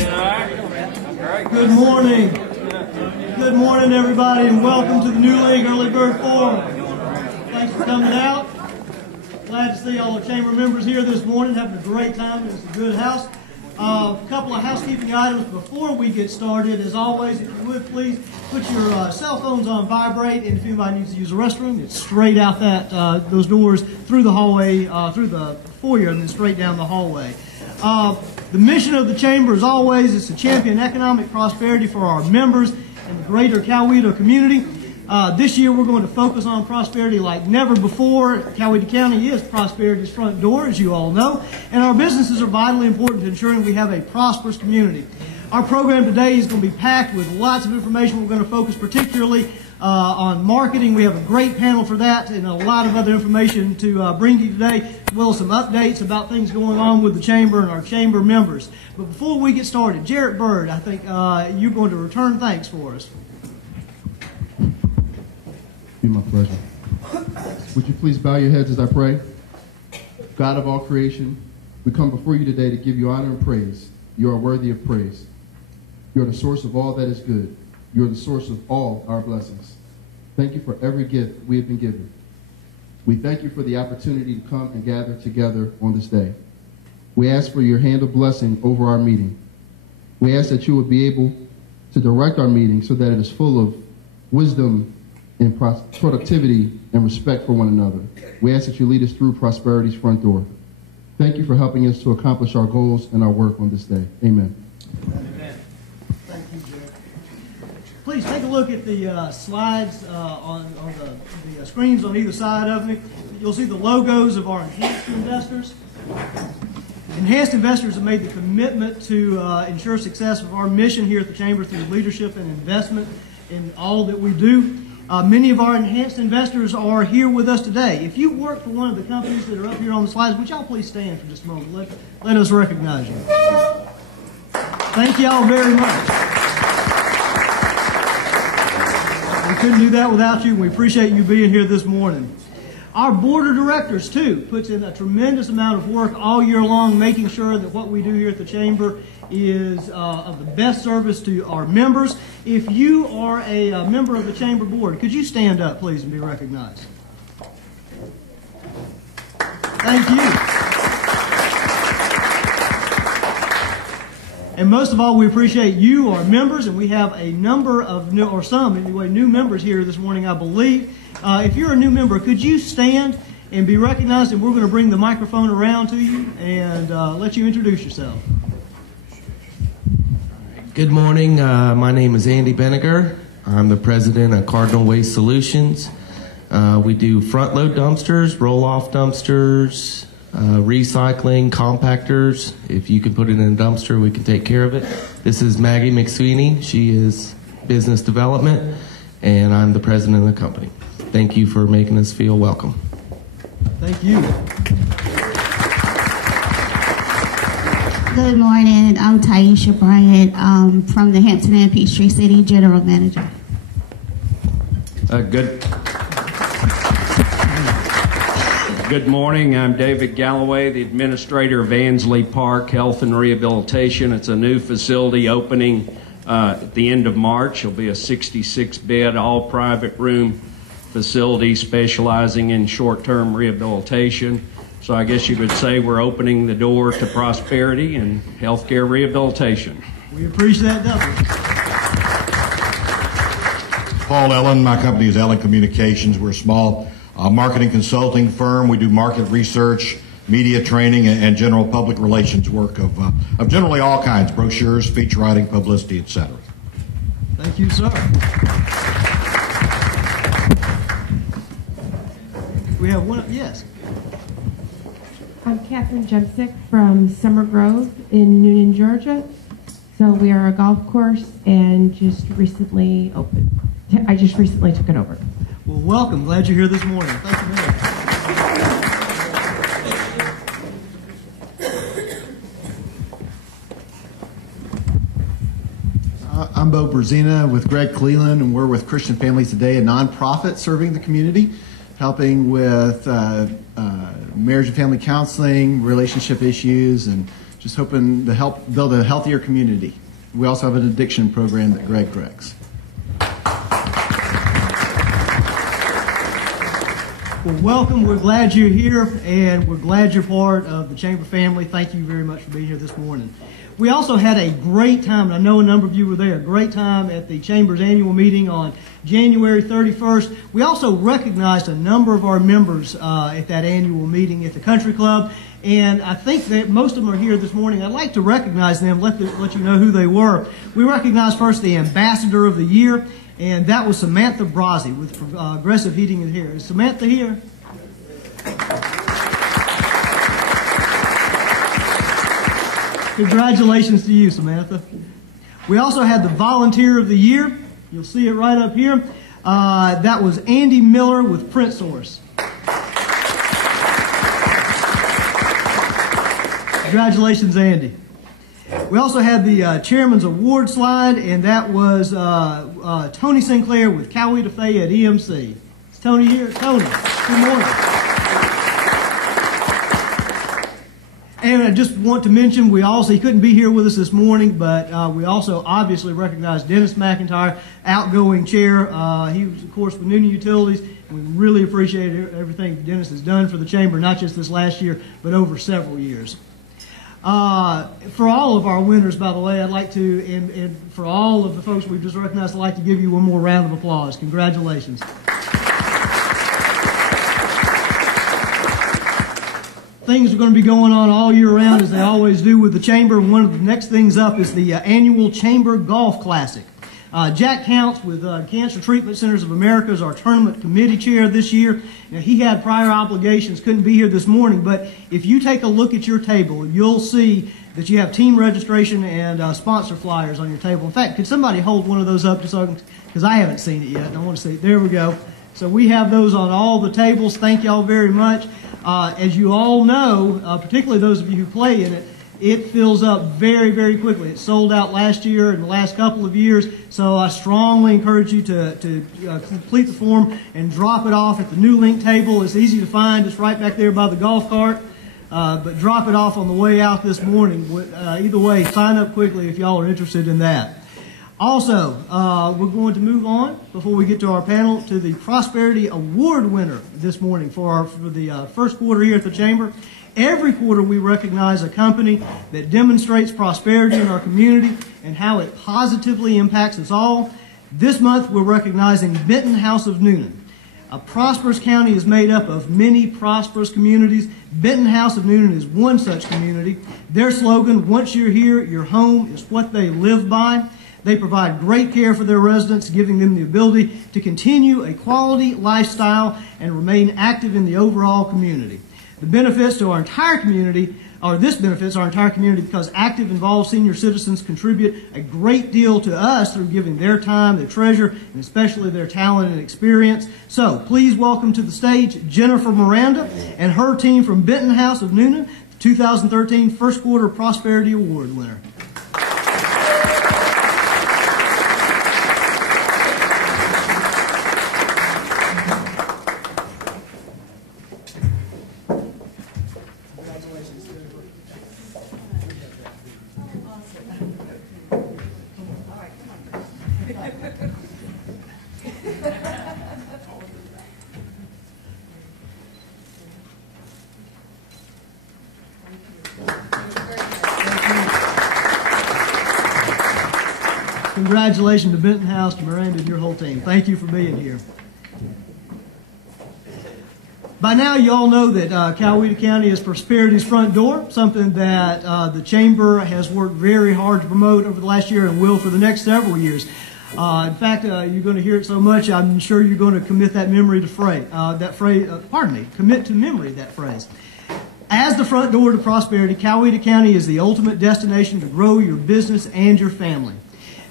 Good morning. Good morning, everybody, and welcome to the NuLink Early Bird Forum. Thanks for coming out. Glad to see all the chamber members here this morning, having a great time. It's a good house. A couple of housekeeping items before we get started. As always, if you would, please put your cell phones on vibrate, and if anybody needs to use the restroom, it's straight out those doors, through the hallway, through the foyer, and then straight down the hallway. The mission of the chamber, as always, is to champion economic prosperity for our members and the greater Coweta community. This year, we're going to focus on prosperity like never before. Coweta County is prosperity's front door, as you all know, and our businesses are vitally important to ensuring we have a prosperous community. Our program today is going to be packed with lots of information. We're going to focus particularly on marketing. We have a great panel for that and a lot of other information to bring to you today, as well as some updates about things going on with the chamber and our chamber members. But before we get started, Jarrett Bird, I think you're going to return thanks for us. Be my pleasure. Would you please bow your heads as I pray? God of all creation, we come before you today to give you honor and praise. You are worthy of praise. You are the source of all that is good. You are the source of all our blessings. Thank you for every gift we have been given. We thank you for the opportunity to come and gather together on this day. We ask for your hand of blessing over our meeting. We ask that you would be able to direct our meeting so that it is full of wisdom and productivity and respect for one another. We ask that you lead us through prosperity's front door. Thank you for helping us to accomplish our goals and our work on this day. Amen. Amen. Thank you, Jared. Please take a look at the slides on the screens on either side of me. You'll see the logos of our enhanced investors. Enhanced investors have made the commitment to ensure success of our mission here at the Chamber through leadership and investment in all that we do. Many of our enhanced investors are here with us today. If you work for one of the companies that are up here on the slides, would y'all please stand for just a moment? Let us recognize you. Thank you all very much. We couldn't do that without you. We appreciate you being here this morning. Our board of directors, too, puts in a tremendous amount of work all year long, making sure that what we do here at the Chamber is of the best service to our members. If you are a member of the Chamber Board, could you stand up, please, and be recognized? Thank you. And most of all, we appreciate you, our members, and we have a number of new members here this morning, I believe. If you're a new member, could you stand and be recognized, and we're going to bring the microphone around to you and let you introduce yourself. Good morning. My name is Andy Benniger. I'm the president of Cardinal Waste Solutions. We do front-load dumpsters, roll-off dumpsters, recycling, compactors. If you can put it in a dumpster, we can take care of it. This is Maggie McSweeney. She is business development, and I'm the president of the company. Thank you for making us feel welcome. Thank you. Good morning. I'm Taisha Bryant from the Hampton and Peachtree City General Manager. Good morning. I'm David Galloway, the administrator of Ansley Park Health and Rehabilitation. It's a new facility opening at the end of March. It'll be a 66-bed, all-private room facility specializing in short-term rehabilitation. So I guess you could say we're opening the door to prosperity and healthcare rehabilitation. We appreciate that double. Paul Ellen, my company is Ellen Communications. We're a small marketing consulting firm. We do market research, media training, and general public relations work of generally all kinds, brochures, feature writing, publicity, etc. Thank you, sir. We have one, yes. I'm Catherine Jemsick from Summer Grove in Newnan, Georgia. So we are a golf course and just recently opened. I just recently took it over. Well, welcome. Glad you're here this morning. Thank you, ma'am. I'm Bo Berzina with Greg Cleland, and we're with Christian Families Today, a nonprofit serving the community, helping with marriage and family counseling, relationship issues, and just hoping to help build a healthier community. We also have an addiction program that Greg directs. Well, welcome. We're glad you're here, and we're glad you're part of the Chamber family. Thank you very much for being here this morning. We also had a great time, and I know a number of you were there, a great time at the Chamber's annual meeting on January 31st. We also recognized a number of our members at that annual meeting at the Country Club, and I think that most of them are here this morning. I'd like to recognize them, let you know who they were. We recognized first the Ambassador of the Year, and that was Samantha Brazzi with Progressive Heating and Hair. Is Samantha here? Congratulations to you, Samantha. We also had the Volunteer of the Year. You'll see it right up here. That was Andy Miller with Print Source. Congratulations, Andy. We also had the Chairman's Award slide, and that was Tony Sinclair with Coweta Fayette EMC. Is Tony here? Tony, good morning. And I just want to mention, he couldn't be here with us this morning, but we also obviously recognize Dennis McIntyre, outgoing chair. He was, of course, with Noonan Utilities, and we really appreciate everything Dennis has done for the Chamber, not just this last year, but over several years. For all of our winners, by the way, I'd like to, and for all of the folks we've just recognized, I'd like to give you one more round of applause. Congratulations. Things are going to be going on all year round, as they always do with the Chamber. One of the next things up is the annual Chamber Golf Classic. Jack Counts with Cancer Treatment Centers of America is our tournament committee chair this year. Now, he had prior obligations, couldn't be here this morning, but if you take a look at your table, you'll see that you have team registration and sponsor flyers on your table. In fact, could somebody hold one of those up just so I can, because I haven't seen it yet, and I want to see it. There we go. So we have those on all the tables. Thank you all very much. As you all know, particularly those of you who play in it, it fills up very, very quickly. It sold out last year and the last couple of years, so I strongly encourage you to complete the form and drop it off at the NuLink table. It's easy to find. It's right back there by the golf cart. But drop it off on the way out this morning. Either way, sign up quickly if y'all are interested in that. Also, we're going to move on, before we get to our panel, to the Prosperity Award winner this morning for the first quarter here at the Chamber. Every quarter we recognize a company that demonstrates prosperity in our community and how it positively impacts us all. This month we're recognizing Benton House of Newnan. A prosperous county is made up of many prosperous communities. Benton House of Newnan is one such community. Their slogan, "Once you're here, you're home," is what they live by. They provide great care for their residents, giving them the ability to continue a quality lifestyle and remain active in the overall community. The benefits to our entire community, or this benefits our entire community, because active, involved senior citizens contribute a great deal to us through giving their time, their treasure, and especially their talent and experience. So please welcome to the stage Jennifer Miranda and her team from Benton House of Newnan, 2013 First Quarter Prosperity Award winner. Congratulations to Benton House, to Miranda, and your whole team. Thank you for being here. By now, you all know that Coweta County is prosperity's front door, something that the Chamber has worked very hard to promote over the last year and will for the next several years. In fact, you're going to hear it so much, I'm sure you're going to commit that memory to commit to memory that phrase. As the front door to prosperity, Coweta County is the ultimate destination to grow your business and your family.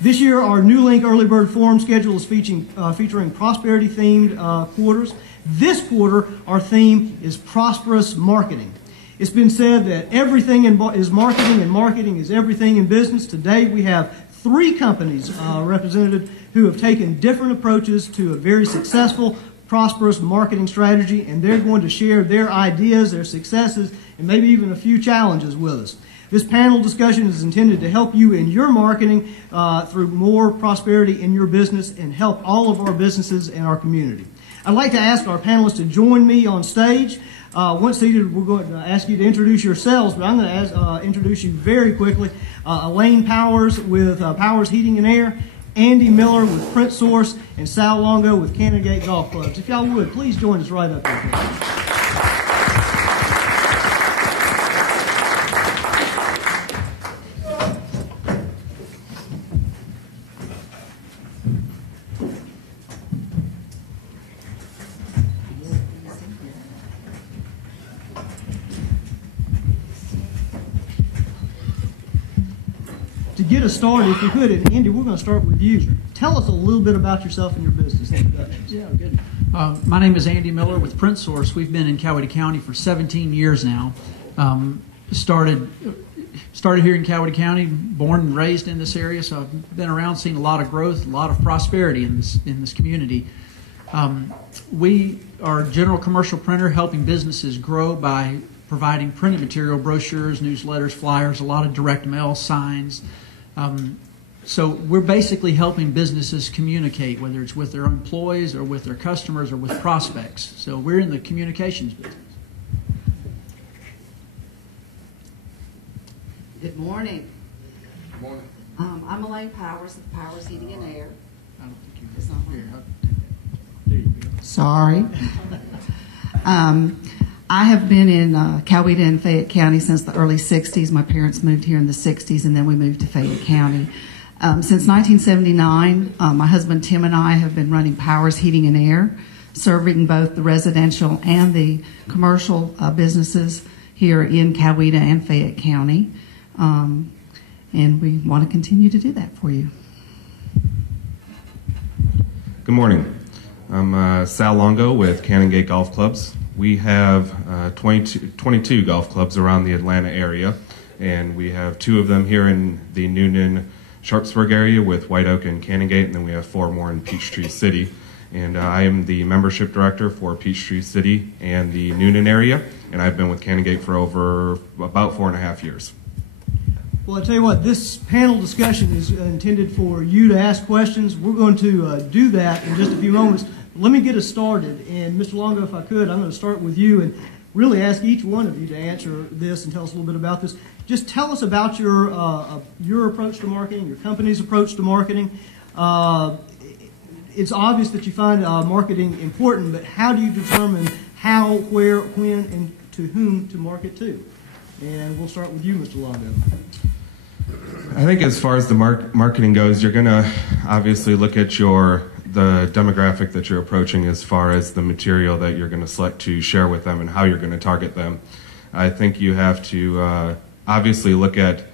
This year, our NuLink Early Bird Forum schedule is featuring prosperity-themed quarters. This quarter, our theme is prosperous marketing. It's been said that everything is marketing, and marketing is everything in business. Today, we have 3 companies represented who have taken different approaches to a very successful, prosperous marketing strategy, and they're going to share their ideas, their successes, and maybe even a few challenges with us. This panel discussion is intended to help you in your marketing through more prosperity in your business and help all of our businesses in our community. I'd like to ask our panelists to join me on stage. Once seated, we're going to ask you to introduce yourselves, but I'm going to introduce you very quickly. Elaine Powers with Powers Heating and Air, Andy Miller with Print Source, and Sal Longo with Canongate Golf Clubs. If y'all would, please join us right up here. To get us started, if we could, and Andy, we're going to start with you. Tell us a little bit about yourself and your business. Yeah, good. My name is Andy Miller with Print Source. We've been in Coweta County for 17 years now. Started here in Coweta County, born and raised in this area, so I've been around, seen a lot of growth, a lot of prosperity in this community. We are a general commercial printer helping businesses grow by providing printed material, brochures, newsletters, flyers, a lot of direct mail, signs. So we're basically helping businesses communicate, whether it's with their employees or with their customers or with prospects. So we're in the communications business. Good morning. Good morning. I'm Elaine Powers of Powers Heating and Air. I don't think It's not here. on. There you go. Sorry. I have been in Coweta and Fayette County since the early 60s. My parents moved here in the 60s, and then we moved to Fayette County. Since 1979, my husband Tim and I have been running Powers Heating and Air, serving both the residential and the commercial businesses here in Coweta and Fayette County. And we want to continue to do that for you. Good morning. I'm Sal Longo with Canongate Golf Clubs. We have 22 golf clubs around the Atlanta area, and we have 2 of them here in the Noonan-Sharpsburg area with White Oak and Canongate, and then we have 4 more in Peachtree City. And I am the membership director for Peachtree City and the Noonan area, and I've been with Canongate for over about 4.5 years. Well, I tell you what, this panel discussion is intended for you to ask questions. We're going to do that in just a few moments. Let me get us started. And Mr. Longo, if I could, I'm going to start with you and really ask each one of you to answer this and tell us a little bit about this. Just tell us about your approach to marketing, your company's approach to marketing. It's obvious that you find marketing important, but how do you determine how, where, when, and to whom to market to? And we'll start with you, Mr. Longo. I think as far as the marketing goes, you're going to obviously look at the demographic that you're approaching as far as the material that you're going to select to share with them and how you're going to target them. I think you have to obviously look at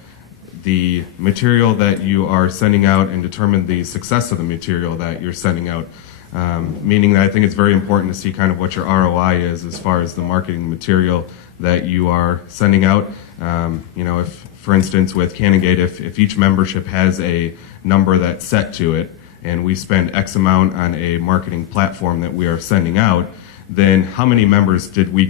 the material that you are sending out and determine the success of the material that you're sending out. Meaning that I think it's very important to see kind of what your ROI is as far as the marketing material that you are sending out. If, for instance, with Canongate, if each membership has a number that's set to it, and we spend X amount on a marketing platform that we are sending out, then how many members did we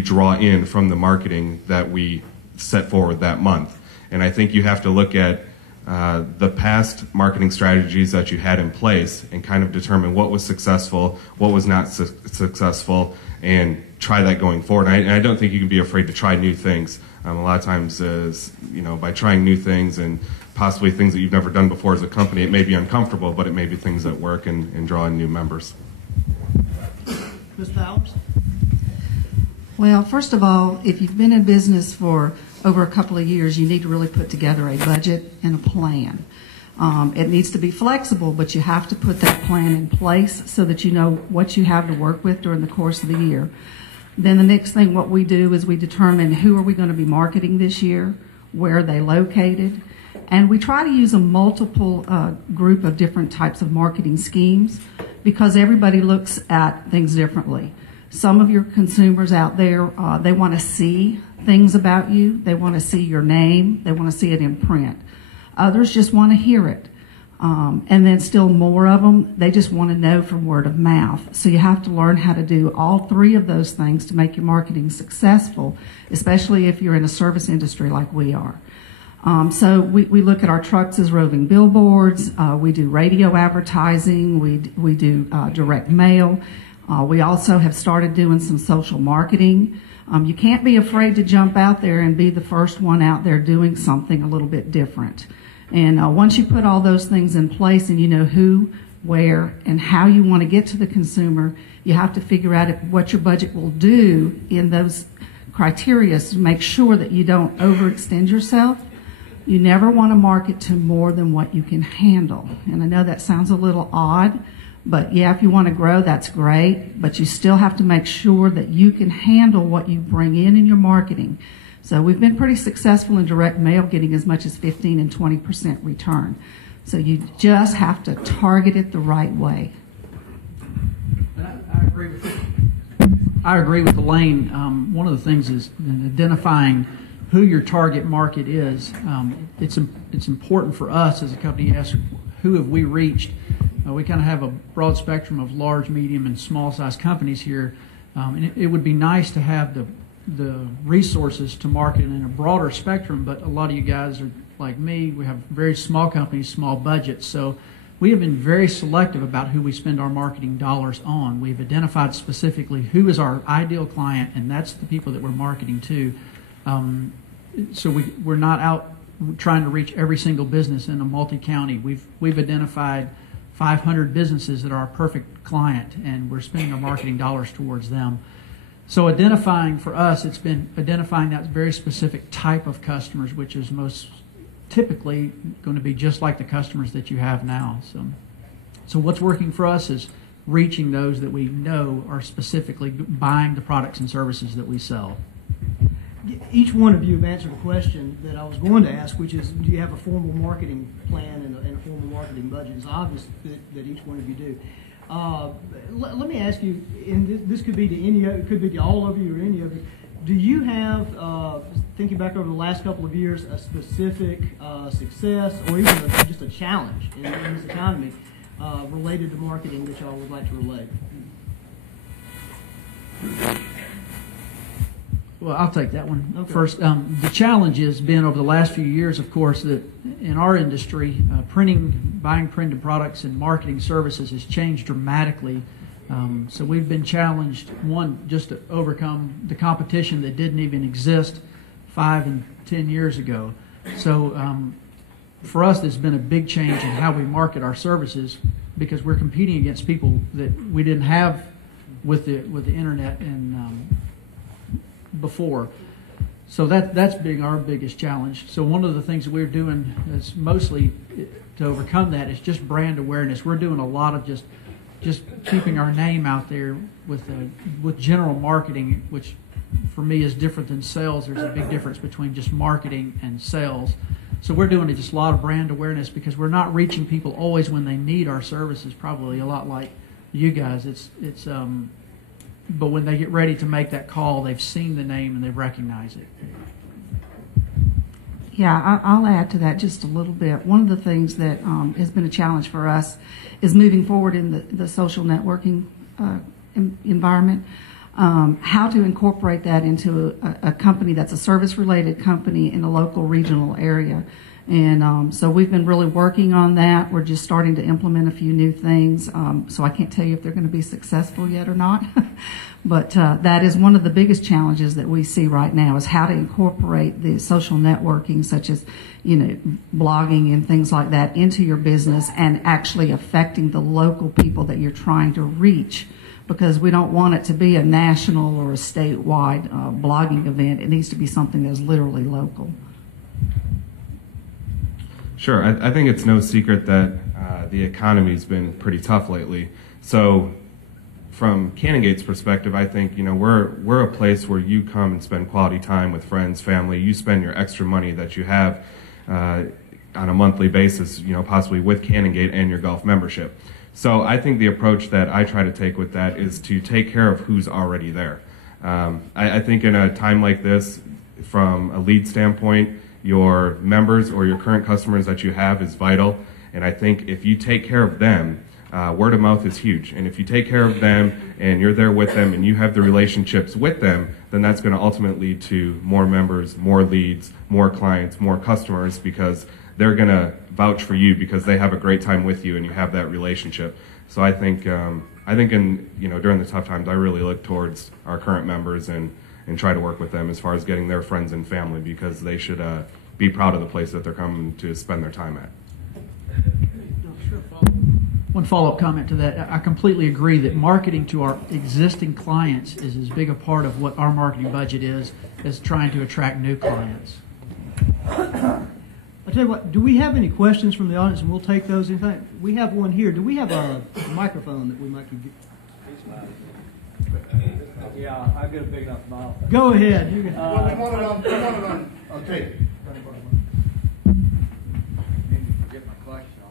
draw in from the marketing that we set forward that month? And I think you have to look at the past marketing strategies that you had in place and kind of determine what was successful, what was not successful, and try that going forward. And I don't think you can be afraid to try new things. A lot of times, by trying new things and possibly things that you've never done before as a company, it may be uncomfortable, but it may be things that work and draw in new members. Ms. Powers? Well, first of all, if you've been in business for over a couple of years, you need to really put together a budget and a plan. It needs to be flexible, but you have to put that plan in place so that you know what you have to work with during the course of the year. Then the next thing, what we do is we determine who are we going to be marketing this year, where are they located, and we try to use a multiple group of different types of marketing schemes because everybody looks at things differently. Some of your consumers out there, they want to see things about you. They want to see your name. They want to see it in print. Others just want to hear it. And then still more of them, they just want to know from word of mouth. So you have to learn how to do all three of those things to make your marketing successful, especially if you're in a service industry like we are. So we look at our trucks as roving billboards. We do radio advertising. We do direct mail. We also have started doing some social marketing. You can't be afraid to jump out there and be the first one out there doing something a little bit different. And once you put all those things in place and you know who, where, and how you want to get to the consumer, you have to figure out what your budget will do in those criteria to make sure that you don't overextend yourself. You never want to market to more than what you can handle. And I know that sounds a little odd, but yeah, if you want to grow, that's great, but you still have to make sure that you can handle what you bring in your marketing. So we've been pretty successful in direct mail, getting as much as 15 and 20% return. So you just have to target it the right way. I agree with Elaine. One of the things is in identifying who your target market is. It's important for us as a company to ask, who have we reached? We kind of have a broad spectrum of large, medium, and small size companies here. And it would be nice to have the resources to market in a broader spectrum, but a lot of you guys are like me. We have very small companies, small budgets, so we have been very selective about who we spend our marketing dollars on. We've identified specifically who is our ideal client, and that's the people that we're marketing to. So we're not out trying to reach every single business in a multi-county. We've identified 500 businesses that are our perfect client, and we're spending our marketing dollars towards them. So identifying, for us, it's been identifying that very specific type of customers, which is most typically going to be just like the customers that you have now. So what's working for us is reaching those that we know are specifically buying the products and services that we sell. Each one of you have answered a question that I was going to ask, which is, do you have a formal marketing plan and a formal marketing budget? It's obvious that each one of you do. Let me ask you, and this could be to it could be to all of you or any of you. Do you have, thinking back over the last couple of years, a specific success or even just a challenge in this economy related to marketing that y'all would like to relate? Well, I'll take that one first. The challenge has been over the last few years, of course, that in our industry, buying printed products and marketing services has changed dramatically. So we've been challenged, one, just to overcome the competition that didn't even exist 5 and 10 years ago. So for us, there's been a big change in how we market our services because we're competing against people that we didn't have with the internet and before. So that's being our biggest challenge. So one of the things that we're doing is mostly to overcome that is just brand awareness. We're doing a lot of just keeping our name out there with general marketing, which for me is different than sales. There's a big difference between just marketing and sales. So we're doing just a lot of brand awareness because we're not reaching people always when they need our services, probably a lot like you guys. But when they get ready to make that call, they've seen the name and they recognize it. Yeah, I'll add to that just a little bit. One of the things that has been a challenge for us is moving forward in the social networking environment, how to incorporate that into a company that's a service-related company in a local regional area. And so we've been really working on that. We're just starting to implement a few new things. So I can't tell you if they're going to be successful yet or not. But that is one of the biggest challenges that we see right now is how to incorporate the social networking, such as, blogging and things like that into your business and actually affecting the local people that you're trying to reach. Because we don't want it to be a national or a statewide blogging event. It needs to be something that's literally local. Sure. I think it's no secret that the economy's been pretty tough lately. So from Cannongate's perspective, I think, we're a place where you come and spend quality time with friends, family. You spend your extra money that you have on a monthly basis, possibly with Cannongate and your golf membership. So I think the approach that I try to take with that is to take care of who's already there. I think in a time like this, from a lead standpoint, your members or your current customers that you have is vital. And I think if you take care of them, word of mouth is huge. And if you take care of them and you're there with them and you have the relationships with them, then that's going to ultimately lead to more members, more leads, more clients, more customers, because they're going to vouch for you because they have a great time with you and you have that relationship. So I think in, during the tough times, I really look towards our current members and try to work with them as far as getting their friends and family, because they should be proud of the place that they're coming to spend their time at. One follow-up comment to that. I completely agree that marketing to our existing clients is as big a part of what our marketing budget is as trying to attract new clients. I'll tell you what, do we have any questions from the audience? And we'll take those. In fact, we have one here. Do we have a microphone that we might could get? Yeah, I've got a big enough mouth. Go ahead. You can. Well, we want it on tape. Get my question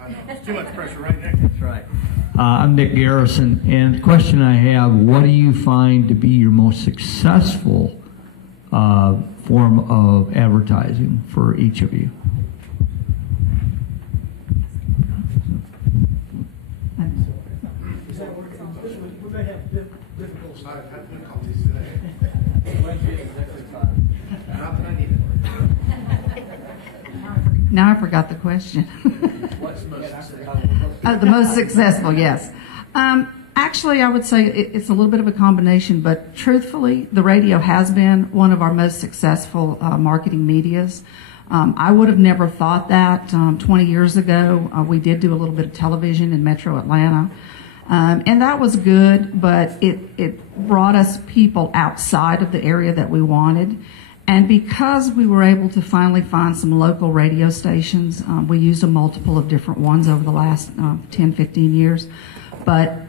on. It's too much pressure right there. That's right. I'm Nick Garrison, and the question I have, what do you find to be your most successful form of advertising for each of you? Now I forgot the question. The most successful, yes. Actually, I would say it's a little bit of a combination, but truthfully, the radio has been one of our most successful marketing medias. I would have never thought that 20 years ago. We did do a little bit of television in Metro Atlanta, and that was good, but it brought us people outside of the area that we wanted. And because we were able to finally find some local radio stations, we used a multiple of different ones over the last 10, 15 years. But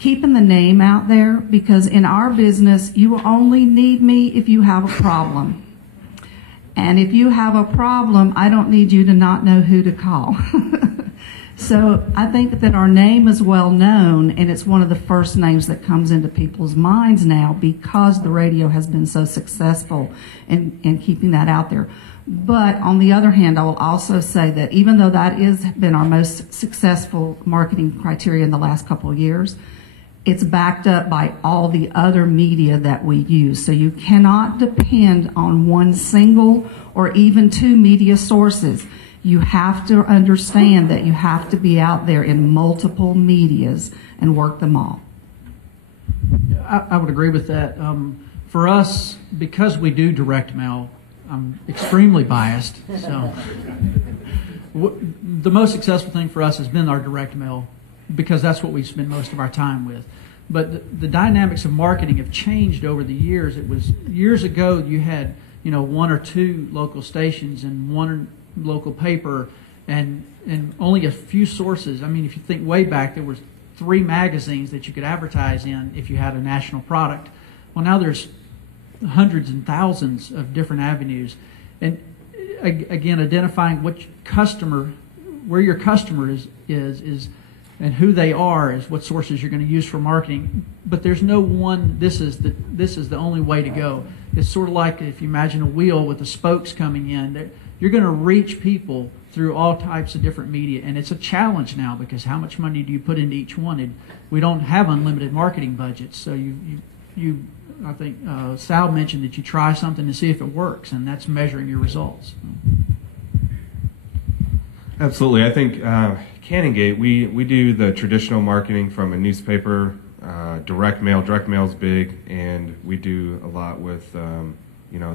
keeping the name out there, because in our business, you will only need me if you have a problem. And if you have a problem, I don't need you to not know who to call. So I think that our name is well known, and it's one of the first names that comes into people's minds now because the radio has been so successful in keeping that out there. But on the other hand, I will also say that even though that has been our most successful marketing criteria in the last couple of years, it's backed up by all the other media that we use. So you cannot depend on one single or even two media sources. You have to understand that you have to be out there in multiple medias and work them all. I would agree with that. For us, because we do direct mail, I'm extremely biased. So the most successful thing for us has been our direct mail, because that's what we spend most of our time with. But the dynamics of marketing have changed over the years. It was years ago you had one or two local stations and one local paper and only a few sources. I mean, if you think way back, there was 3 magazines that you could advertise in if you had a national product. Well, now there's hundreds and thousands of different avenues. And again, identifying which customer, where your customer is and who they are is what sources you're going to use for marketing. But there's no one, this is the only way to go. It's sort of like if you imagine a wheel with the spokes coming in. You're going to reach people through all types of different media, and it's a challenge now because how much money do you put into each one? And we don't have unlimited marketing budgets, so I think Sal mentioned that you try something to see if it works, and that's measuring your results. Absolutely. I think Canongate, we do the traditional marketing from a newspaper, direct mail. Direct mail's big, and we do a lot with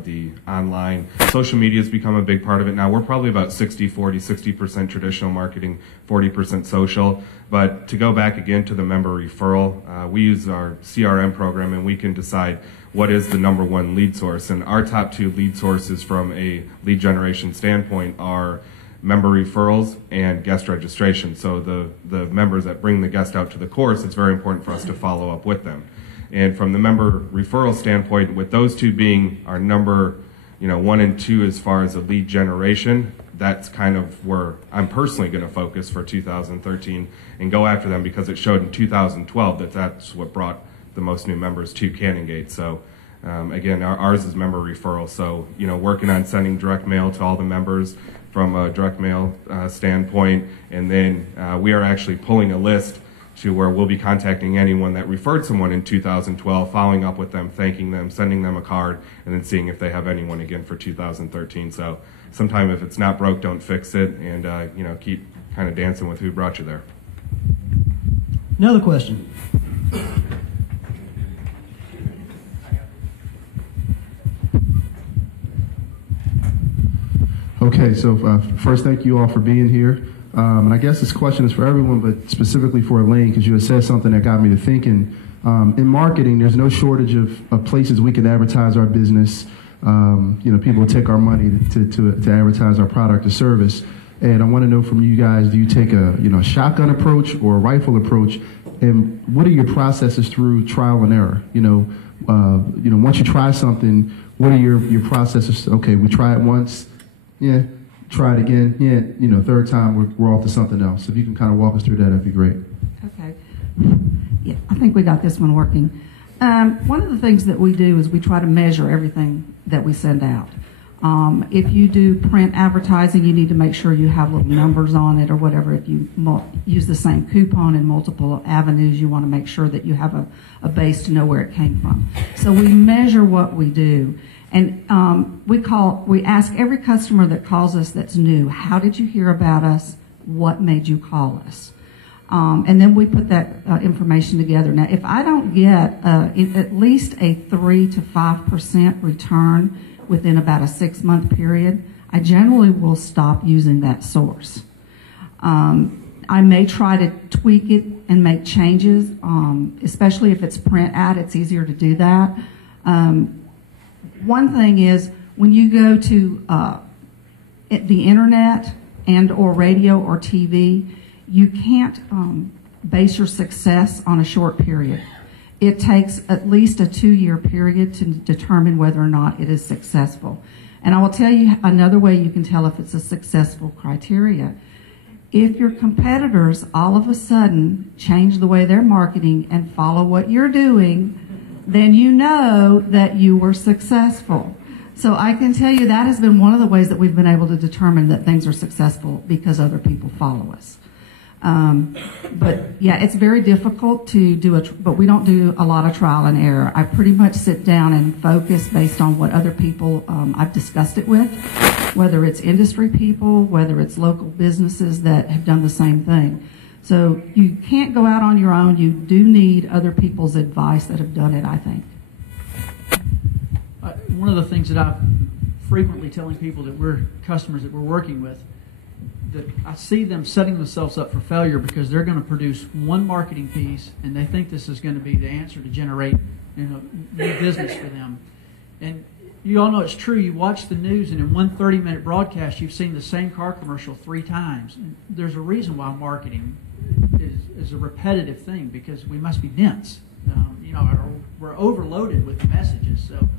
the online. Social media has become a big part of it now. We're probably about 60-40, 60% traditional marketing, 40% social. But to go back again to the member referral, we use our CRM program, and we can decide what is the number one lead source. And our top 2 lead sources from a lead generation standpoint are member referrals and guest registration. So the members that bring the guest out to the course, it's very important for us to follow up with them. And from the member referral standpoint, with those 2 being our number, 1 and 2 as far as a lead generation, that's kind of where I'm personally going to focus for 2013 and go after them, because it showed in 2012 that that's what brought the most new members to Canongate. So again, ours is member referral. So working on sending direct mail to all the members, from a direct mail standpoint. And then we are actually pulling a list to where we'll be contacting anyone that referred someone in 2012, following up with them, thanking them, sending them a card, and then seeing if they have anyone again for 2013. So sometime if it's not broke, don't fix it, and keep kind of dancing with who brought you there. Another question. Okay, so first, thank you all for being here. And I guess this question is for everyone, but specifically for Elaine, because you had said something that got me to thinking. In marketing, there's no shortage of places we can advertise our business. People will take our money to advertise our product or service. And I want to know from you guys, do you take a shotgun approach or a rifle approach? And what are your processes through trial and error? Once you try something, what are your processes? Okay, we try it once. Yeah. Try it again. Yeah. Third time we're off to something else. If you can kind of walk us through that, that'd be great. Okay. Yeah, I think we got this one working. One of the things that we do is we try to measure everything that we send out. If you do print advertising, you need to make sure you have little numbers on it or whatever. If you use the same coupon in multiple avenues, you want to make sure that you have a base to know where it came from. So we measure what we do. And we ask every customer that calls us that's new, how did you hear about us? What made you call us? And then we put that information together. Now, if I don't get at least a 3 to 5% return within about a 6-month period, I generally will stop using that source. I may try to tweak it and make changes, especially if it's print ad, it's easier to do that. One thing is when you go to the internet and or radio or TV, you can't base your success on a short period. It takes at least a 2-year period to determine whether or not it is successful. And I will tell you another way you can tell if it's a successful criteria. If your competitors all of a sudden change the way they're marketing and follow what you're doing, then you know that you were successful. So I can tell you that has been one of the ways that we've been able to determine that things are successful because other people follow us. But yeah, it's very difficult to do but we don't do a lot of trial and error. I pretty much sit down and focus based on what other people I've discussed it with, whether it's industry people, whether it's local businesses that have done the same thing. So you can't go out on your own. You do need other people's advice that have done it, I think. One of the things that I'm frequently telling people that we're customers that we're working with, that I see them setting themselves up for failure because they're going to produce one marketing piece and they think this is going to be the answer to generate new business for them. And you all know it's true. You watch the news and in one 30-minute broadcast you've seen the same car commercial 3 times. And there's a reason why marketing is a repetitive thing, because we must be dense. We're overloaded with messages. So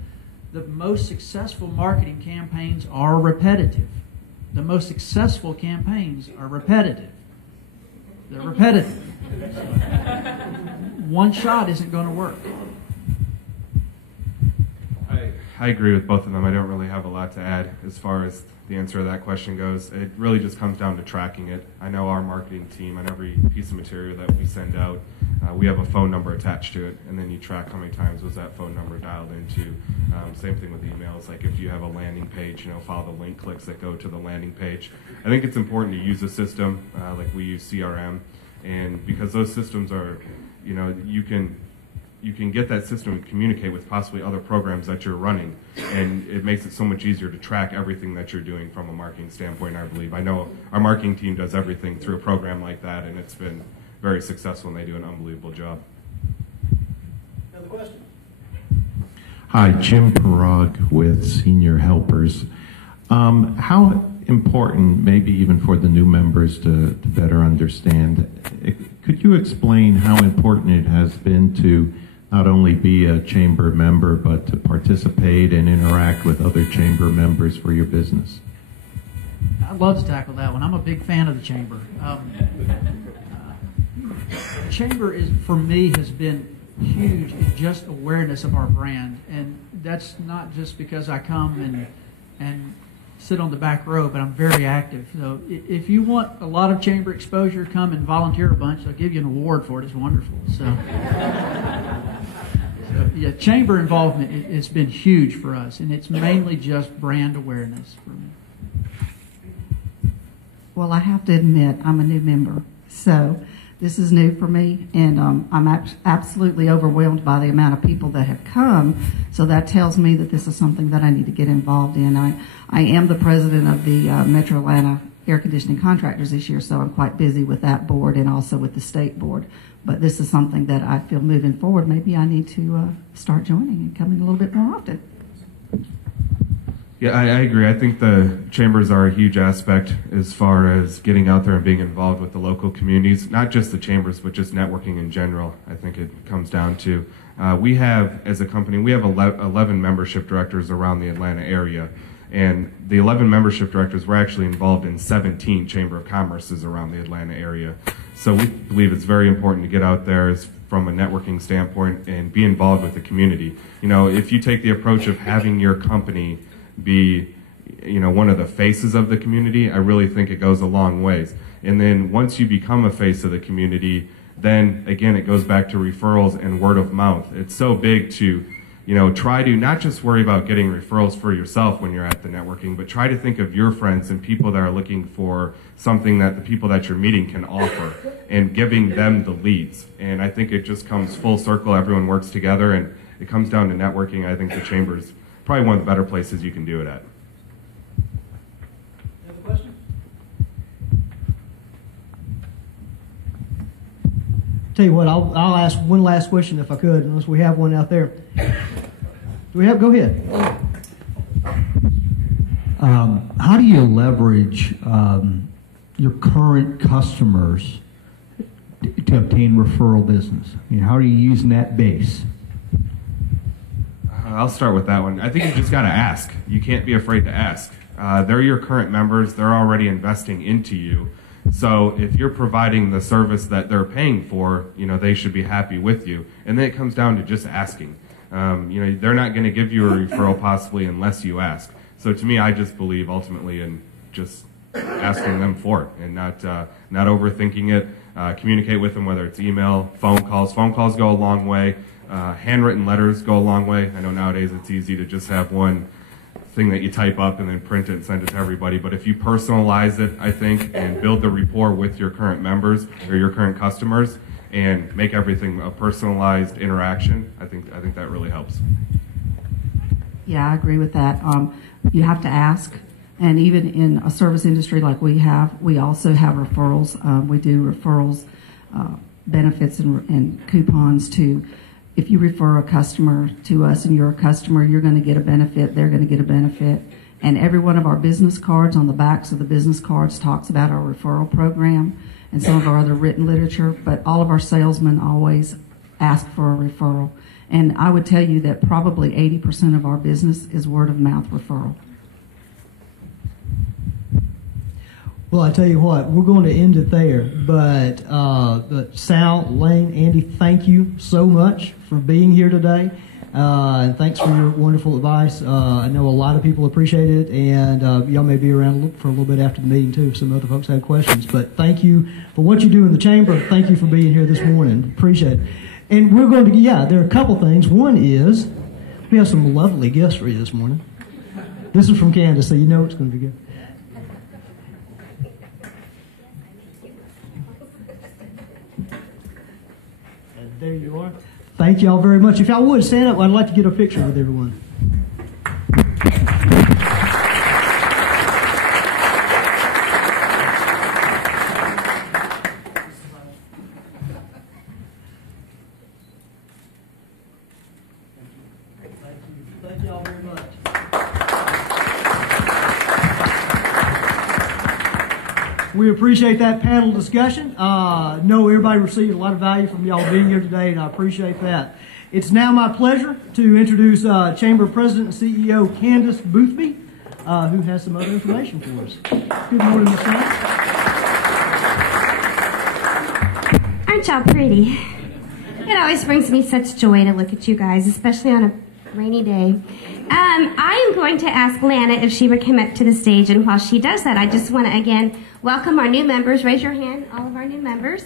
the most successful marketing campaigns are repetitive. The most successful campaigns are repetitive. They're repetitive. One shot isn't going to work. I agree with both of them. I don't really have a lot to add as far as the answer to that question goes. It really just comes down to tracking it. I know our marketing team, on every piece of material that we send out, we have a phone number attached to it, and then you track how many times was that phone number dialed into. Same thing with emails. Like if you have a landing page, follow the link clicks that go to the landing page. I think it's important to use a system like we use CRM, and because those systems are, you can get that system and communicate with possibly other programs that you're running, and it makes it so much easier to track everything that you're doing from a marketing standpoint, I believe. I know our marketing team does everything through a program like that, and it's been very successful, and they do an unbelievable job. Another question? Hi, Jim Parag with Senior Helpers. How important, maybe even for the new members to better understand, could you explain how important it has been to not only be a chamber member, but to participate and interact with other chamber members for your business? I'd love to tackle that one. I'm a big fan of the chamber. The chamber for me, has been huge in just awareness of our brand, and that's not just because I come and sit on the back row, but I'm very active. So if you want a lot of chamber exposure, come and volunteer a bunch. They'll give you an award for it. It's wonderful. So yeah, chamber involvement it's been huge for us, and it's mainly just brand awareness for me. Well, I have to admit, I'm a new member, so this is new for me, and I'm absolutely overwhelmed by the amount of people that have come, so that tells me that this is something that I need to get involved in. I am the president of the Metro Atlanta Air Conditioning Contractors this year, so I'm quite busy with that board and also with the state board. But this is something that I feel moving forward, maybe I need to start joining and coming a little bit more often. Yeah, I agree. I think the chambers are a huge aspect as far as getting out there and being involved with the local communities, not just the chambers, but just networking in general. I think it comes down to, we have, as a company, we have 11 membership directors around the Atlanta area. And the 11 membership directors were actually involved in 17 Chamber of Commerces around the Atlanta area. So we believe it's very important to get out there from a networking standpoint and be involved with the community. You know, if you take the approach of having your company be, you know, one of the faces of the community, I really think it goes a long ways. And then once you become a face of the community, then again, it goes back to referrals and word of mouth. It's so big to, you know, try to not just worry about getting referrals for yourself when you're at the networking, but try to think of your friends and people that are looking for something that the people that you're meeting can offer and giving them the leads. And I think it just comes full circle. Everyone works together and it comes down to networking. I think the chamber's probably one of the better places you can do it at. Any other questions? Tell you what, I'll ask one last question if I could, unless we have one out there. Do we have? Go ahead. How do you leverage your current customers to obtain referral business? I mean, how are you using that base? I'll start with that one. I think you just got to ask. You can't be afraid to ask. They're your current members. They're already investing into you. So if you're providing the service that they're paying for, you know, they should be happy with you. And then it comes down to just asking. You know, they're not going to give you a referral possibly unless you ask. So to me, I just believe ultimately in just asking them for it and not overthinking it. Communicate with them, whether it's email, phone calls. Phone calls go a long way. Handwritten letters go a long way. I know nowadays it's easy to just have one thing that you type up and then print it and send it to everybody. But if you personalize it, I think, and build the rapport with your current members or your current customers and make everything a personalized interaction, I think that really helps. Yeah, I agree with that. You have to ask. And even in a service industry like we have, we also have referrals. We do referrals, benefits and coupons to, if you refer a customer to us and you're a customer, you're going to get a benefit, they're going to get a benefit. And every one of our business cards, on the backs of the business cards, talks about our referral program and some of our other written literature. But all of our salesmen always ask for a referral. And I would tell you that probably 80% of our business is word of mouth referral. Well, I tell you what, we're going to end it there. But Sal, Lane, Andy, thank you so much for being here today. And thanks for your wonderful advice. I know a lot of people appreciate it, and y'all may be around for a little bit after the meeting, too, if some other folks have questions. But thank you for what you do in the chamber. Thank you for being here this morning. Appreciate it. And we're going to, there are a couple things. One is we have some lovely gifts for you this morning. This is from Candace, so you know it's going to be good. There you are. Thank y'all very much. If y'all would stand up, I'd like to get a picture with everyone. Thank y'all very much. We appreciate that panel discussion. Know everybody received a lot of value from y'all being here today, and I appreciate that. It's now my pleasure to introduce Chamber President and CEO Candace Boothby, who has some other information for us. Good morning, Ms. Candace. Aren't y'all pretty? It always brings me such joy to look at you guys, especially on a rainy day. I am going to ask Lana if she would come up to the stage, and while she does that, I just want to again welcome our new members. Raise your hand, all of our new members.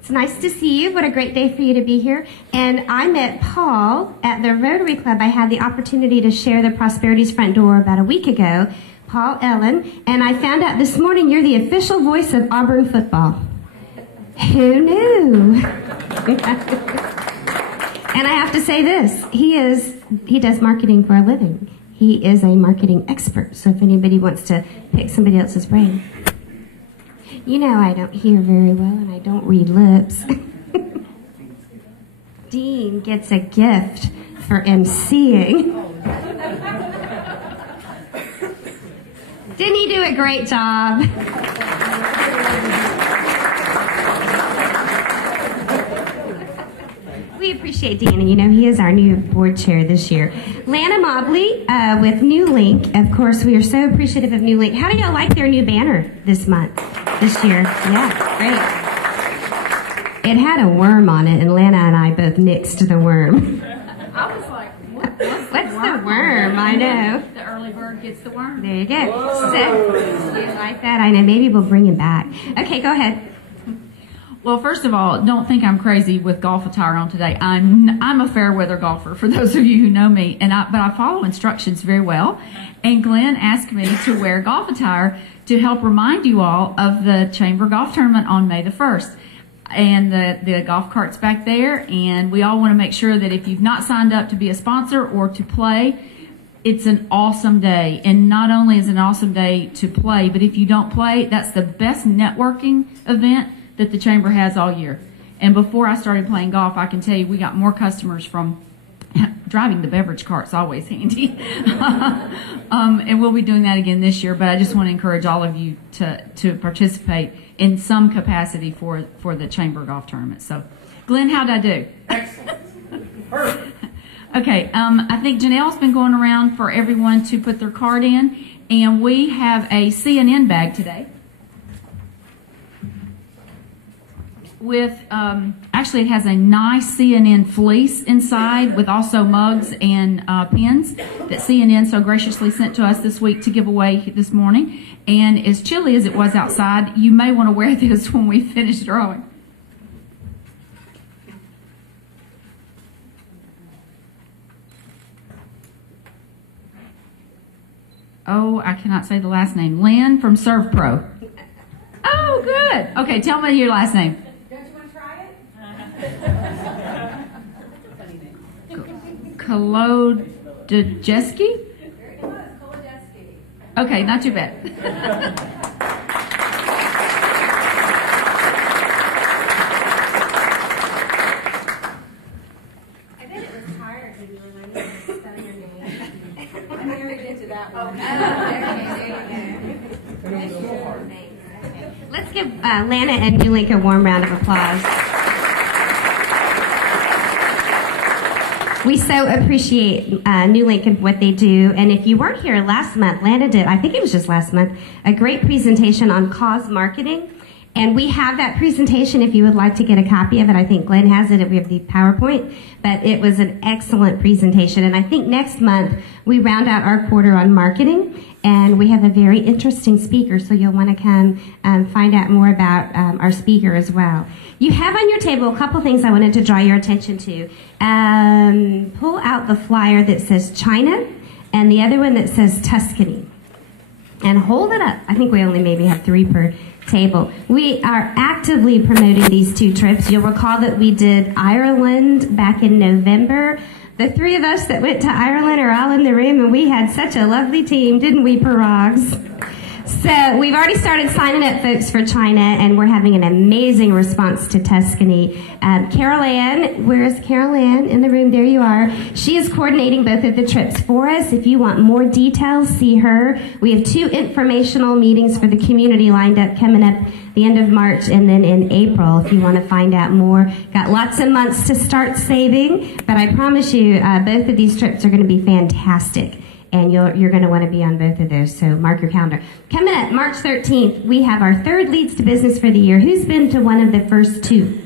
It's nice to see you. What a great day for you to be here. And I met Paul at the Rotary Club. I had the opportunity to share the Prosperity's front door about a week ago. Paul Ellen, and I found out this morning you're the official voice of Auburn football. Who knew? And I have to say this, he does marketing for a living. He is a marketing expert, so if anybody wants to pick somebody else's brain. You know I don't hear very well and I don't read lips. Dean gets a gift for emceeing. Didn't he do a great job? We appreciate Dean, and you know he is our new board chair this year. Lana Mobley with NuLink. Of course, we are so appreciative of NuLink. How do y'all like their new banner this year? Yeah, great. It had a worm on it, and Lana and I both nixed the worm. I was like, what's the worm? I know. The early bird gets the worm. There you go. So, you like that? I know. Maybe we'll bring him back. Okay, go ahead. Well, first of all, don't think I'm crazy with golf attire on today. I'm a fair weather golfer, for those of you who know me, but I follow instructions very well. And Glenn asked me to wear golf attire to help remind you all of the Chamber Golf Tournament on May the 1st. And the golf cart's back there, and we all want to make sure that if you've not signed up to be a sponsor or to play, it's an awesome day. And not only is it an awesome day to play, but if you don't play, that's the best networking event that the Chamber has all year. And before I started playing golf, I can tell you we got more customers from driving the beverage cart's always handy. And we'll be doing that again this year, but I just want to encourage all of you to participate in some capacity for the Chamber Golf Tournament. So, Glenn, how'd I do? Excellent. Perfect. Okay, I think Janelle's been going around for everyone to put their card in, and we have a CNN bag today with, actually it has a nice CNN fleece inside with also mugs and pins that CNN so graciously sent to us this week to give away this morning. And as chilly as it was outside, you may want to wear this when we finish drawing. Oh, I cannot say the last name. Lynn from ServPro. Oh, good. Okay, tell me your last name. Don't you want to try it? Kolodejeski? Very close, Kolodejeski. Okay, not too bad. I bet it was tired when you were learning to spell your name. I married into that one. There you go. Let's give Lana and NuLink a warm round of applause. We so appreciate NuLink and what they do. And if you weren't here last month, Lana did, I think it was just last month, a great presentation on cause marketing. And we have that presentation if you would like to get a copy of it. I think Glenn has it. We have the PowerPoint. But it was an excellent presentation. And I think next month we round out our quarter on marketing. And we have a very interesting speaker, so you'll want to come find out more about our speaker as well. You have on your table a couple things I wanted to draw your attention to. Pull out the flyer that says China and the other one that says Tuscany. And hold it up. I think we only maybe have 3 per table. We are actively promoting these 2 trips. You'll recall that we did Ireland back in November. The 3 of us that went to Ireland are all in the room, and we had such a lovely team, didn't we, Pirogs? So we've already started signing up folks for China, and we're having an amazing response to Tuscany. Carol Ann, where is Carol Ann? In the room, there you are. She is coordinating both of the trips for us. If you want more details, see her. We have 2 informational meetings for the community lined up coming up the end of March and then in April if you want to find out more. Got lots of months to start saving, but I promise you both of these trips are going to be fantastic. And you're going to want to be on both of those, so mark your calendar. Coming up, March 13th, we have our 3rd Leads to Business for the year. Who's been to one of the first 2?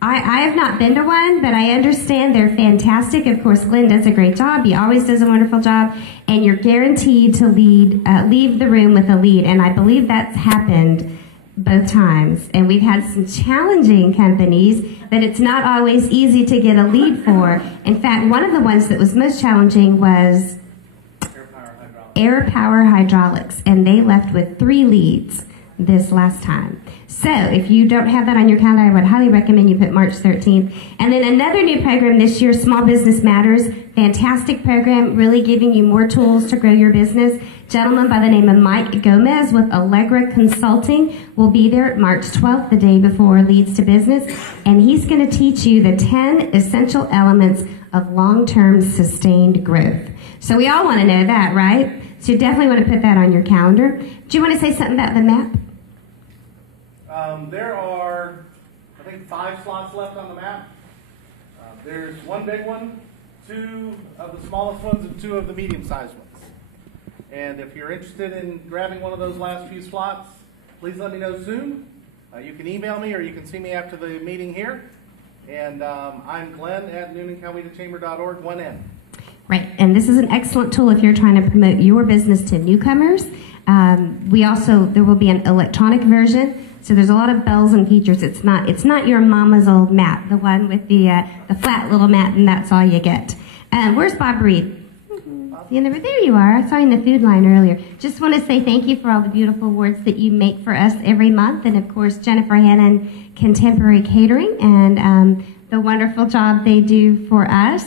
I have not been to one, but I understand they're fantastic. Of course, Glenn does a great job. He always does a wonderful job. And you're guaranteed to leave the room with a lead. And I believe that's happened both times. And we've had some challenging companies that it's not always easy to get a lead for. In fact, one of the ones that was most challenging was Air Power Hydraulics. And they left with 3 leads this last time. So if you don't have that on your calendar, I would highly recommend you put March 13th. And then another new program this year, Small Business Matters. Fantastic program, really giving you more tools to grow your business. Gentleman by the name of Mike Gomez with Allegra Consulting will be there March 12th, the day before Leads to Business. And he's going to teach you the 10 essential elements of long-term sustained growth. So we all want to know that, right? So you definitely want to put that on your calendar. Do you want to say something about the map? There are, I think, 5 slots left on the map. There's 1 big one, 2 of the smallest ones, and 2 of the medium-sized ones. And if you're interested in grabbing one of those last few slots, please let me know soon. You can email me or you can see me after the meeting here. And I'm Glenn at newnan-coweta-chamber.org, 1N. Right, and this is an excellent tool if you're trying to promote your business to newcomers. There will be an electronic version. So there's a lot of bells and features. It's not your mama's old map, the one with the flat little map, and that's all you get. Where's Bob Reed? There you are. I saw you in the food line earlier. Just want to say thank you for all the beautiful awards that you make for us every month, and of course Jennifer Hannon, Contemporary Catering, and the wonderful job they do for us.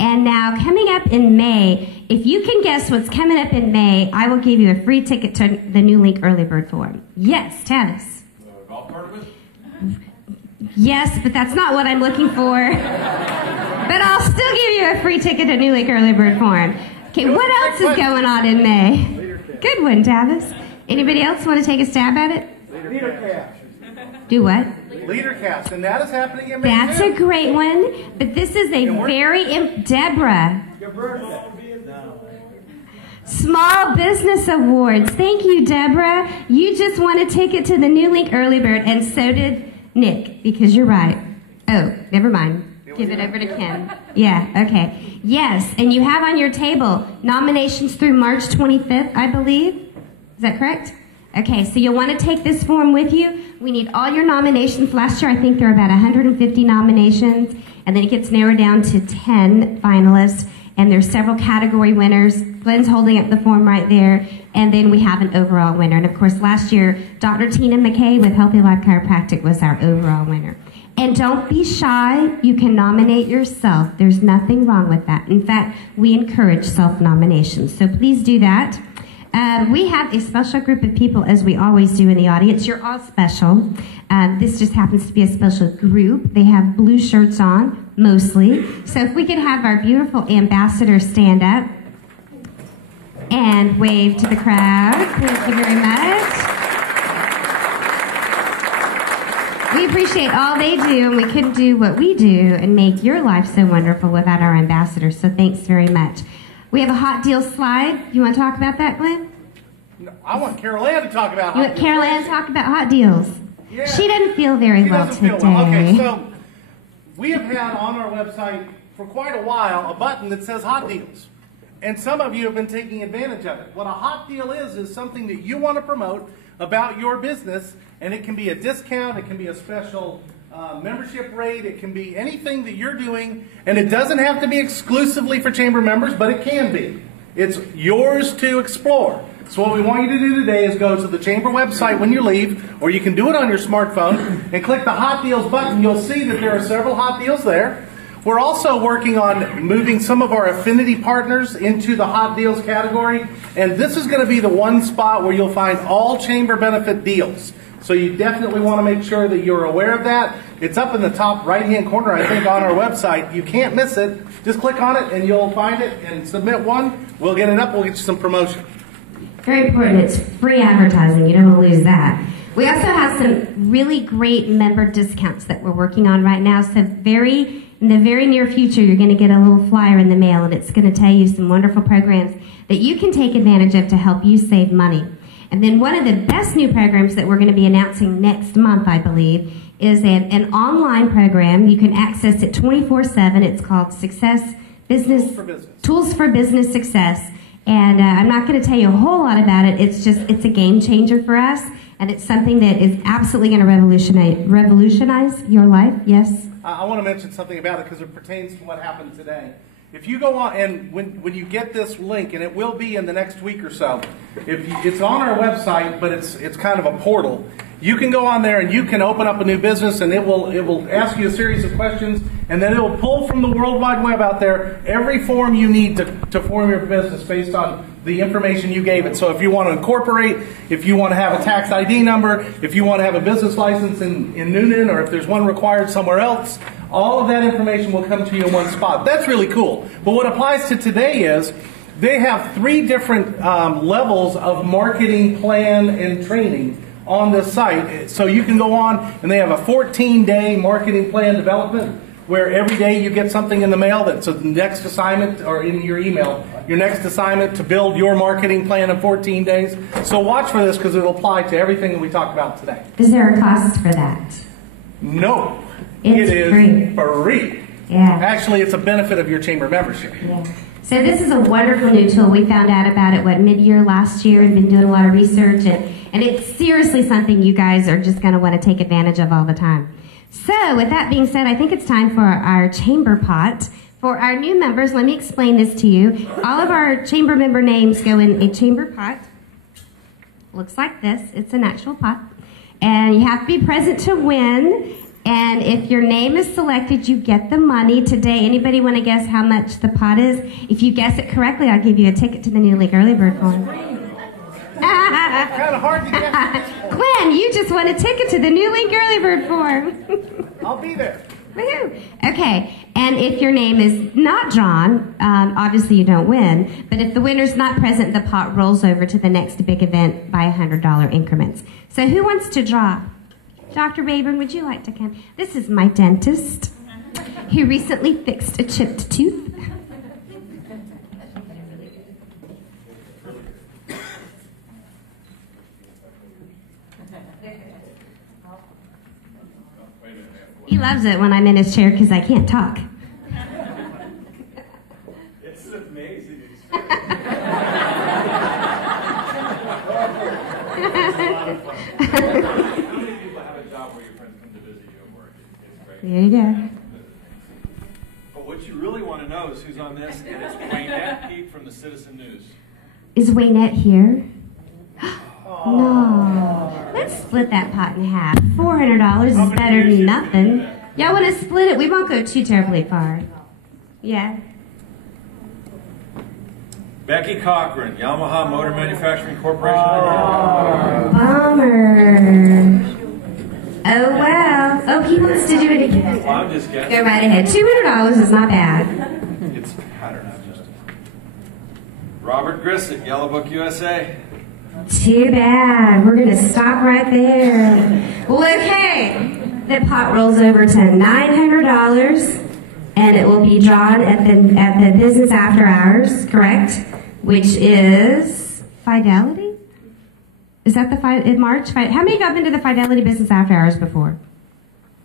And now, coming up in May, if you can guess what's coming up in May, I will give you a free ticket to the NuLink Early Bird Forum. Yes, Tavis. Golf cart of it? Yes, but that's not what I'm looking for. But I'll still give you a free ticket to NuLink Early Bird Forum. Okay, what else is going on in May? Good one, Tavis. Anybody else want to take a stab at it? LeaderCast. Do what? LeaderCast, and that is happening in May. That's a great one, but this is a Deborah. Your birthday. Small Business Awards. Thank you, Deborah. You just won a ticket to the NuLink Early Bird, and so did Nick, because you're right. Oh, never mind. Give it over to Kim. Yeah, okay. Yes, and you have on your table nominations through March 25th, I believe. Is that correct? Okay, so you'll want to take this form with you. We need all your nominations. Last year, I think there were about 150 nominations, and then it gets narrowed down to 10 finalists. And there's several category winners. Glenn's holding up the form right there. And then we have an overall winner. And of course, last year, Dr. Tina McKay with Healthy Life Chiropractic was our overall winner. And don't be shy. You can nominate yourself. There's nothing wrong with that. In fact, we encourage self-nominations. So please do that. We have a special group of people, as we always do in the audience. You're all special. This just happens to be a special group. They have blue shirts on, mostly. So if we could have our beautiful ambassador stand up and wave to the crowd. Thank you very much. We appreciate all they do, and we couldn't do what we do and make your life so wonderful without our ambassadors. So thanks very much. We have a hot deal slide. You want to talk about that, Glenn? No, I want Carol Ann to talk about hot deals. You want Carol Ann to talk about hot deals? Yeah. She doesn't feel very well today. Okay, so we have had on our website for quite a while a button that says hot deals. And some of you have been taking advantage of it. What a hot deal is something that you want to promote about your business, and it can be a discount, it can be a special membership rate, it can be anything that you're doing, and it doesn't have to be exclusively for chamber members, but it can be. It's yours to explore. So what we want you to do today is go to the chamber website when you leave, or you can do it on your smartphone, and click the Hot Deals button. You'll see that there are several hot deals there. We're also working on moving some of our affinity partners into the hot deals category, and this is going to be the one spot where you'll find all chamber benefit deals. So you definitely want to make sure that you're aware of that. It's up in the top right-hand corner, I think, on our website. You can't miss it. Just click on it, and you'll find it, and submit one. We'll get it up. We'll get you some promotion. Very important. It's free advertising. You don't want to lose that. We also have some really great member discounts that we're working on right now. So in the very near future, you're going to get a little flyer in the mail, and it's going to tell you some wonderful programs that you can take advantage of to help you save money. And then one of the best new programs that we're going to be announcing next month, I believe, is an online program. You can access it 24/7. It's called Tools for Business Success. And I'm not going to tell you a whole lot about it. It's a game changer for us, and it's something that is absolutely going to revolutionize your life. Yes? I want to mention something about it because it pertains to what happened today. If you go on, and when you get this link, and it will be in the next week or so, it's on our website, but it's kind of a portal. You can go on there and you can open up a new business, and it will ask you a series of questions, and then it will pull from the World Wide Web out there every form you need to form your business based on the information you gave it. So if you want to incorporate, if you want to have a tax ID number, if you want to have a business license in Newnan, or if there's one required somewhere else, all of that information will come to you in one spot. That's really cool. But what applies to today is they have 3 different levels of marketing plan and training on this site. So you can go on, and they have a 14-day marketing plan development where every day you get something in the mail that's a next assignment, or in your email, your next assignment to build your marketing plan in 14 days. So watch for this because it'll apply to everything that we talked about today. Is there a cost for that? No. It's free. Free. Yeah. Actually, it's a benefit of your chamber membership. Yeah. So this is a wonderful new tool. We found out about it, mid-year last year, and been doing a lot of research, and it's seriously something you guys are just going to want to take advantage of all the time. So with that being said, I think it's time for our chamber pot. For our new members, let me explain this to you. All of our chamber member names go in a chamber pot. Looks like this. It's an actual pot. And you have to be present to win. And if your name is selected, you get the money today. Anybody want to guess how much the pot is? If you guess it correctly, I'll give you a ticket to the NuLink Early Bird Forum. Kind of hard to guess. Glenn, you just won a ticket to the NuLink Early Bird Forum. I'll be there. Woohoo! Okay, and if your name is not drawn, obviously you don't win. But if the winner's not present, the pot rolls over to the next big event by $100 increments. So who wants to draw? Dr. Rayburn, would you like to come? This is my dentist who recently fixed a chipped tooth. He loves it when I'm in his chair because I can't talk. It's an amazing experience. How many people have a job where your friends come to visit you and work? It's great. There you go. But what you really want to know is who's on this, and it's Waynette Pete from the Citizen News. Is Waynette here? No. Let's split that pot in half. $400 is better than nothing. Y'all want to split it? We won't go too terribly far. Yeah. Becky Cochran, Yamaha Motor Manufacturing Corporation. Bummer. Oh, well. Oh, he wants to do it again. Well, I'm just guessing. Go right ahead. $200 is not bad. It's a pattern, not just. Robert Grisick, Yellow Book USA. Too bad. We're going to stop right there. Well, okay. The pot rolls over to $900, and it will be drawn at the business after hours, correct? Which is Fidelity? Is that in March? How many have been to the Fidelity business after hours before?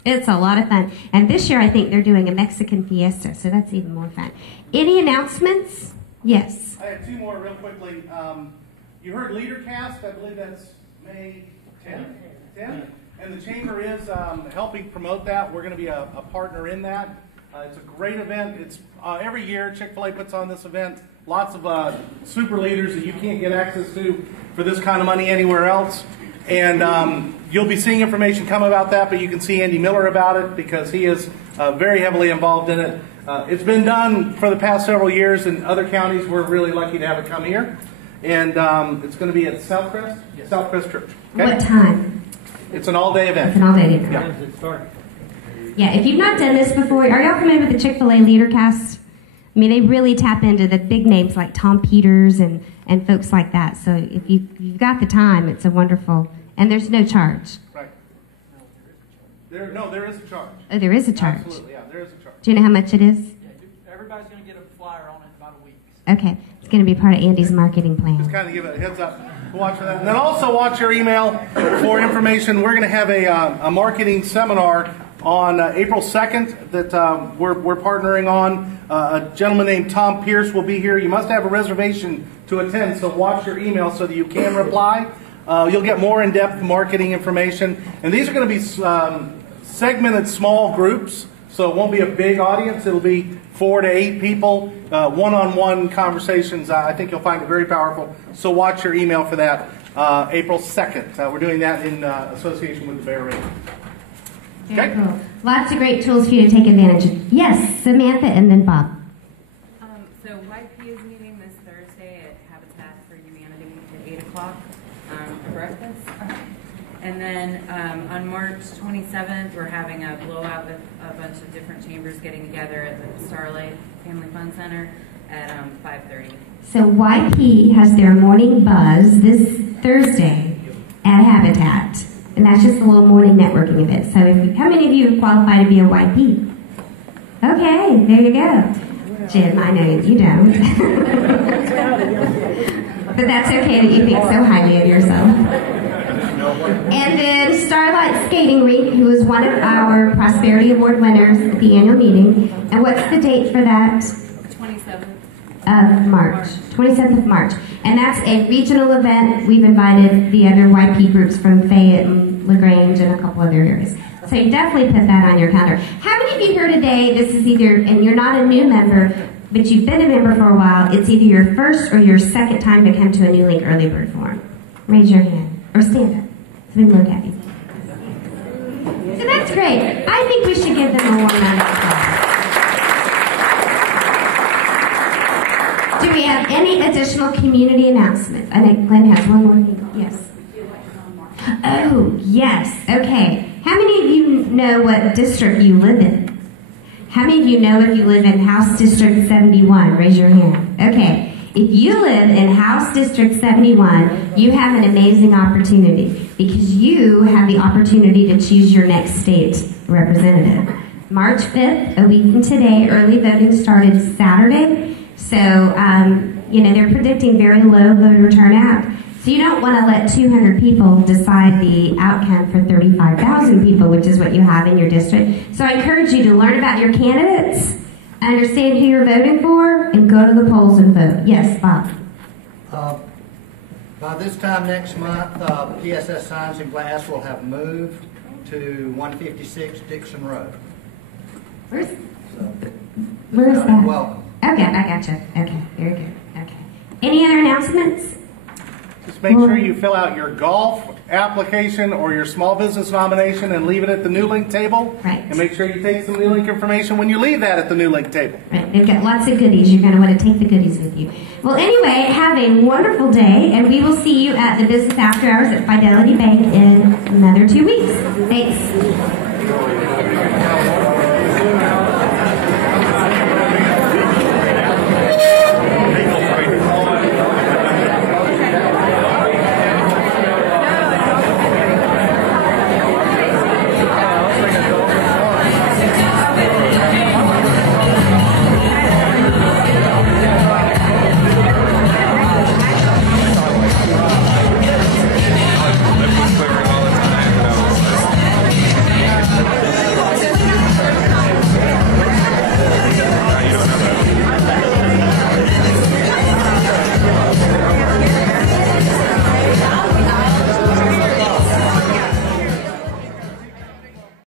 It's a lot of fun. And this year, I think they're doing a Mexican fiesta, so that's even more fun. Any announcements? Yes. I have 2 more real quickly. You heard LeaderCast. I believe that's May 10th. And the Chamber is helping promote that. We're going to be a partner in that. It's a great event. It's every year Chick-fil-A puts on this event. Lots of super leaders that you can't get access to for this kind of money anywhere else. And you'll be seeing information come about that, but you can see Andy Miller about it because he is very heavily involved in it. It's been done for the past several years in other counties. We're really lucky to have it come here. And it's going to be at Southcrest? Yes. Southcrest Church. Okay? What time? It's an all-day event. It's an all-day event. Yeah. Yeah, if you've not done this before, are y'all familiar with the Chick-fil-A LeaderCast? I mean, they really tap into the big names like Tom Peters and folks like that. So if you've got the time, it's a wonderful, and there's no charge. Right. There is a charge. Oh, there is a charge. Absolutely, yeah, there is a charge. Do you know how much it is? Yeah, everybody's going to get a flyer on it in about a week. Okay, it's going to be part of Andy's marketing plan. Just kind of give it a heads up. Watch for that. And then also watch your email for information. We're going to have a marketing seminar on April 2nd that we're partnering on. A gentleman named Tom Pierce will be here. You must have a reservation to attend, so watch your email so that you can reply. You'll get more in-depth marketing information. And these are going to be segmented small groups, so it won't be a big audience. It'll be 4 to 8 people, one-on-one conversations. I think you'll find it very powerful. So watch your email for that, April 2nd. We're doing that in association with the Bear Ring. Very cool. Lots of great tools for you to take advantage of. Yes, Samantha and then Bob. So YP is meeting this Thursday at Habitat for Humanity at 8 o'clock for breakfast. And then on March 27th, we're having a blowout with a bunch of different chambers getting together at the Starlight Family Fun Center at 5:30. So YP has their morning buzz this Thursday at Habitat. And that's just a little morning networking event. So how many of you qualify to be a YP? Okay, there you go. Jim, I know you don't. But that's okay that you think so highly of yourself. And then Starlight Skating Rink, who is one of our Prosperity Award winners at the annual meeting. And what's the date for that? 27th. Of March. 27th of March. And that's a regional event. We've invited the other YP groups from Fayette and LaGrange and a couple other areas. So you definitely put that on your calendar. How many of you here today, this is either, and you're not a new member, but you've been a member for a while, it's either your first or your second time to come to a NuLink Early Bird Forum? Raise your hand. Or stand up. So we can look at you. So that's great. I think we should give them a warm round of applause. Do we have any additional community announcements? I think Glenn has one more thing. Yes. Oh, yes. Okay. How many of you know what district you live in? How many of you know if you live in House District 71? Raise your hand. Okay. If you live in House District 71, you have an amazing opportunity because you have the opportunity to choose your next state representative. March 5th, a week from today, early voting started Saturday. So, they're predicting very low voter turnout. So you don't want to let 200 people decide the outcome for 35,000 people, which is what you have in your district. So I encourage you to learn about your candidates, understand who you're voting for, and go to the polls and vote. Yes, Bob. By this time next month, PSS Signs and Glass will have moved to 156 Dixon Road. Where's that? Welcome. Okay, I gotcha. Okay, very good. Okay. Any other announcements? Just make sure you fill out your golf application or your small business nomination and leave it at the NuLink table. Right. And make sure you take some NuLink information when you leave that at the NuLink table. Right. They've got lots of goodies. You're going to want to take the goodies with you. Well, anyway, have a wonderful day, and we will see you at the business after hours at Fidelity Bank in another 2 weeks. Thanks.